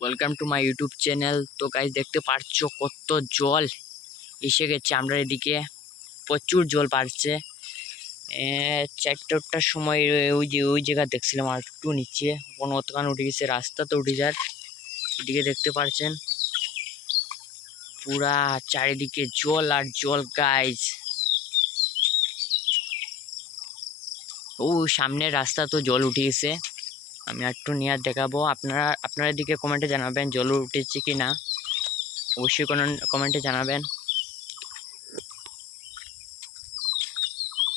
Welcome to my YouTube channel. তো guys দেখতে পাচ্ছ কত জল এসে গেছে। আমরা এদিকে প্রচুর জল বাড়ছে। 4টার সময় ওই জায়গা দেখছিলাম আর একটু নিচে কোনো অতখান উঠে গেছে, রাস্তা তো উঠে যার। এদিকে দেখতে পাচ্ছেন পুরা চারিদিকে জল আর জল গাইস। ও সামনের রাস্তা তো জল উঠে গেছে। আমি একটু নিয়ে দেখাবো। আপনারা এদিকে কমেন্টে জানাবেন জল উঠেছে কি না, অবশ্যই কমেন্টে জানাবেন।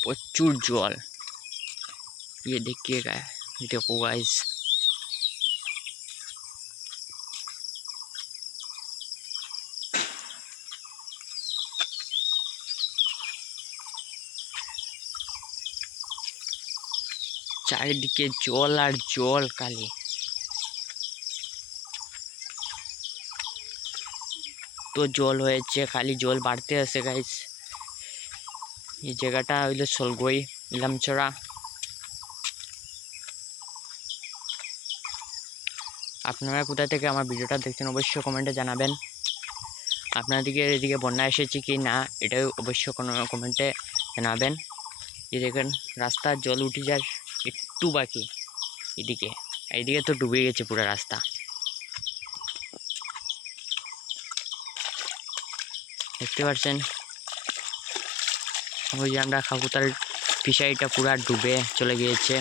প্রচুর জল, ये देखिएगा, देखो गाइस। চারিদিকে জল আর জল খালি। তো জল হয়েছে, খালি জল বাড়তে আছে গাইস। এই জায়গাটা হইলো সলগই ইলামচড়া। আপনারা কোথা থেকে আমার ভিডিওটা দেখছেন অবশ্যই কমেন্টে জানাবেন। আপনাদেরকে এদিকে বন্যা এসেছে কি না এটাও অবশ্যই কোনো কমেন্টে জানাবেন। এই দেখেন রাস্তার জল উঠে যায় একটু বাকি। এইদিকে তো ডুবে গেছে পুরো রাস্তা। দেখতে পাচ্ছেন ওই যে আমরা খাকুতার ফিশারিটা পুরা ডুবে চলে গিয়েছে।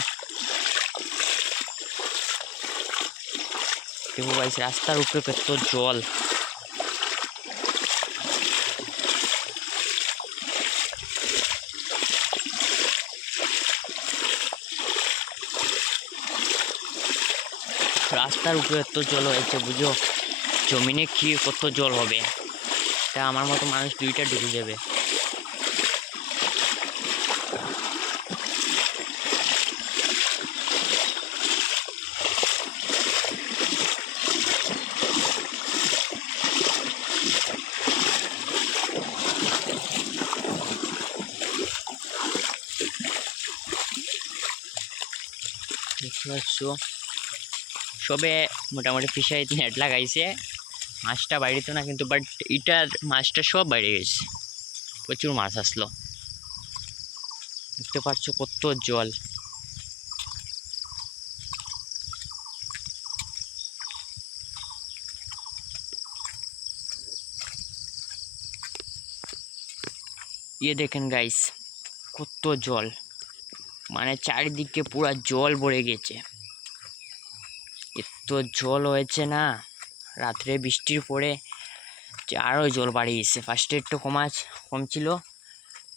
দেখো গাইস রাস্তার উপরে কত জল। রাস্তার উপরে এত জল হয়েছে বুঝো, জমিনে কি কত জল হবে, তা আমার মতো মানুষ দুইটা ডুবে যাবে। দেখতে পাচ্ছ সবে মোটামুটি ফিশারিতে নেট লাগাইছে, মাছটা বাড়িত না কিন্তু, বাট এটার মাছটা সব বাইরে গেছে, প্রচুর মাছ আসলো। দেখতে পাচ্ছ কত জল। ये দেখেন গাইস কত জল, মানে চারিদিকে পুরা জল ভরে গেছে। এত জল হয়েছে না, রাত্রে বৃষ্টির পরে আরও জল বাড়িয়ে গেছে। ফার্স্টে একটু কম ছিল,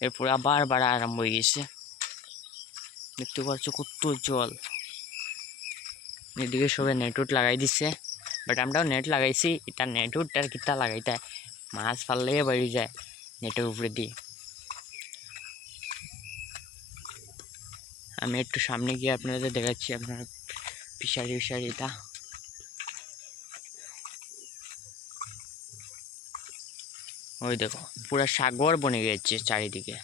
এরপর আবার বাড়া আরম্ভ হয়ে গেছে। দেখতে পাচ্ছ কত জল। এদিকে সবাই নেটউট লাগাই দিচ্ছে, বাট আমরাও নেট লাগাইছি। এটা নেটউট আর কিতা লাগাইতে মাছ ফাললে বাড়ি যায় নেটের উপরে দিয়ে। আমি একটু সামনে গিয়ে আপনাদের দেখাচ্ছি আপনার ফিশারিটা। ওই দেখো পুরা সাগর বনে গেছে চারিদিকে,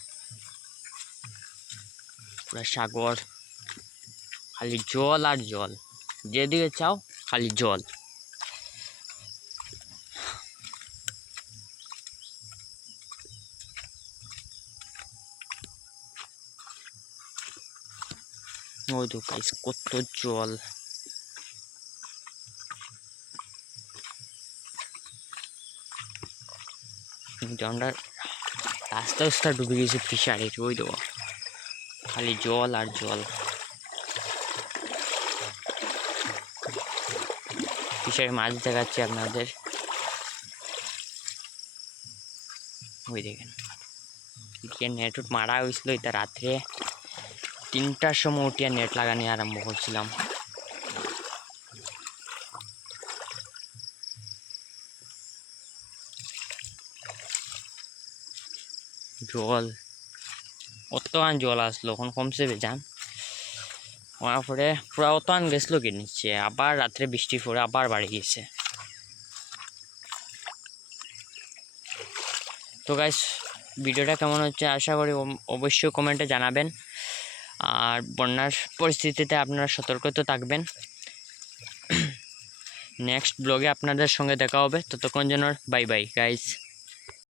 পুরা সাগর, খালি জল আর জল, যেদিকে চাও খালি জল। ওই তো গাইস কত জল। আমরা রাস্তা ডুবে গেছে ফিশারির, ওই দেখো খালি জল আর জল। ফিশারি মাছ দেখাচ্ছি আপনাদের, ওই দেখেন নেট মারা হয়েছিল। এটা রাত্রে 3টার সময় উঠিয়া নেট লাগানি আরম্ভ করছিলাম। জল অতখান জল আসলো, এখন কমছে বেজান। হওয়ার পরে পুরা অতখান গেছিলো কি নিচ্ছে, আবার রাত্রে বৃষ্টি পরে আবার বাড়ি গেছে। তো গাইস ভিডিওটা কেমন হচ্ছে আশা করি অবশ্যই কমেন্টে জানাবেন। আর বন্যার পরিস্থিতিতে আপনারা সতর্ক তো থাকবেন। নেক্সট ব্লগে আপনাদের সঙ্গে দেখা হবে, ততক্ষণ যেন বাই বাই গাইস।